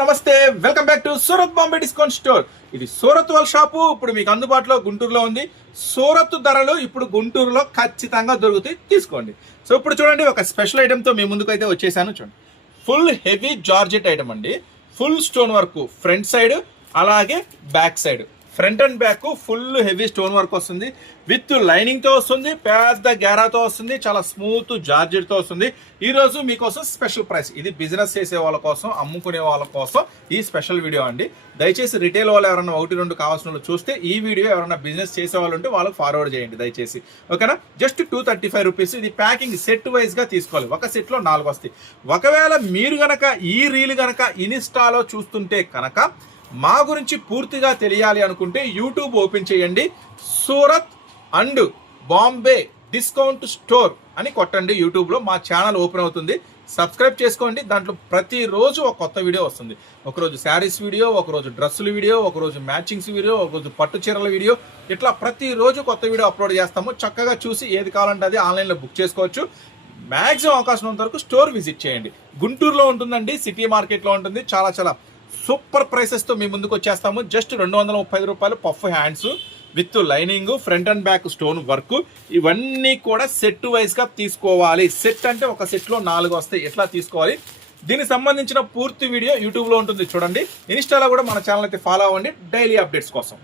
నమస్తే. Welcome back to Surat Bombay discount store. ఇది సూరత్ వాళ్ళ షాపు. ఇప్పుడు మీకు అందుబాటులో గుంటూరులో ఉంది. సూరత్ ధరలు ఇప్పుడు గుంటూరులో ఖచ్చితంగా దొరుకుతాయి. తీసుకోండి. సో ఇప్పుడు చూడండి ఒక స్పెషల్ ఐటెంతో మీ ముందుకు అయితే వచ్చేసాను చూడండి. ఫుల్ హెవీ జార్జెట్ ఐటమ్ అండి. Full stone work front side అలాగే back side. Front and back full heavy stone work వస్తుంది. విత్ లైనింగ్తో వస్తుంది పెద్ద గ్యారాతో వస్తుంది చాలా స్మూత్ జార్జెట్తో వస్తుంది. ఈరోజు మీకోసం స్పెషల్ ప్రైస్. ఇది బిజినెస్ చేసే వాళ్ళ కోసం అమ్ముకునే వాళ్ళ కోసం ఈ స్పెషల్ వీడియో అండి. దయచేసి రిటైల్ వాళ్ళు ఎవరైనా ఒకటి రెండు కావాల్సిన వాళ్ళు చూస్తే ఈ వీడియో ఎవరైనా బిజినెస్ చేసే వాళ్ళు ఉంటే వాళ్ళకి ఫార్వర్డ్ చేయండి దయచేసి. ఓకేనా? Just two thirty five rupees. ఇది ప్యాకింగ్ సెట్ వైజ్గా తీసుకోవాలి. ఒక సెట్లో నాలుగు వస్తాయి. ఒకవేళ మీరు గనక ఈ రీల్ గనక ఇన్స్టాలో చూస్తుంటే కనుక మా గురించి పూర్తిగా తెలియాలి అనుకుంటే యూట్యూబ్ ఓపెన్ చేయండి. Surat and Bombay discount store అని కొట్టండి యూట్యూబ్లో. మా ఛానల్ ఓపెన్ అవుతుంది. సబ్స్క్రైబ్ చేసుకోండి. దాంట్లో ప్రతిరోజు ఒక కొత్త వీడియో వస్తుంది. ఒకరోజు శారీస్ వీడియో ఒకరోజు డ్రెస్సుల వీడియో ఒకరోజు మ్యాచింగ్స్ వీడియో ఒకరోజు పట్టు చీరల వీడియో. ఇట్లా ప్రతిరోజు కొత్త వీడియో అప్లోడ్ చేస్తాము. చక్కగా చూసి ఏది కావాలంటే అది ఆన్లైన్లో బుక్ చేసుకోవచ్చు. మ్యాక్సిమం అవకాశం ఉన్నంత వరకు స్టోర్ విజిట్ చేయండి. గుంటూరులో ఉంటుందండి సిటీ మార్కెట్లో ఉంటుంది. చాలా చాలా సూపర్ ప్రైసెస్తో మీ ముందుకు వచ్చేస్తాము. జస్ట్ రెండు వందల ముప్పై ఐదు రూపాయలు puff hands with lining front and back stone work. ఇవన్నీ కూడా సెట్ వైజ్గా తీసుకోవాలి. సెట్ అంటే ఒక సెట్లో నాలుగు వస్తాయి. ఎట్లా తీసుకోవాలి? దీనికి సంబంధించిన పూర్తి వీడియో యూట్యూబ్లో ఉంటుంది. చూడండి. ఇన్స్టాలో కూడా మన ఛానల్ అయితే ఫాలో అవ్వండి. డైలీ అప్డేట్స్ కోసం.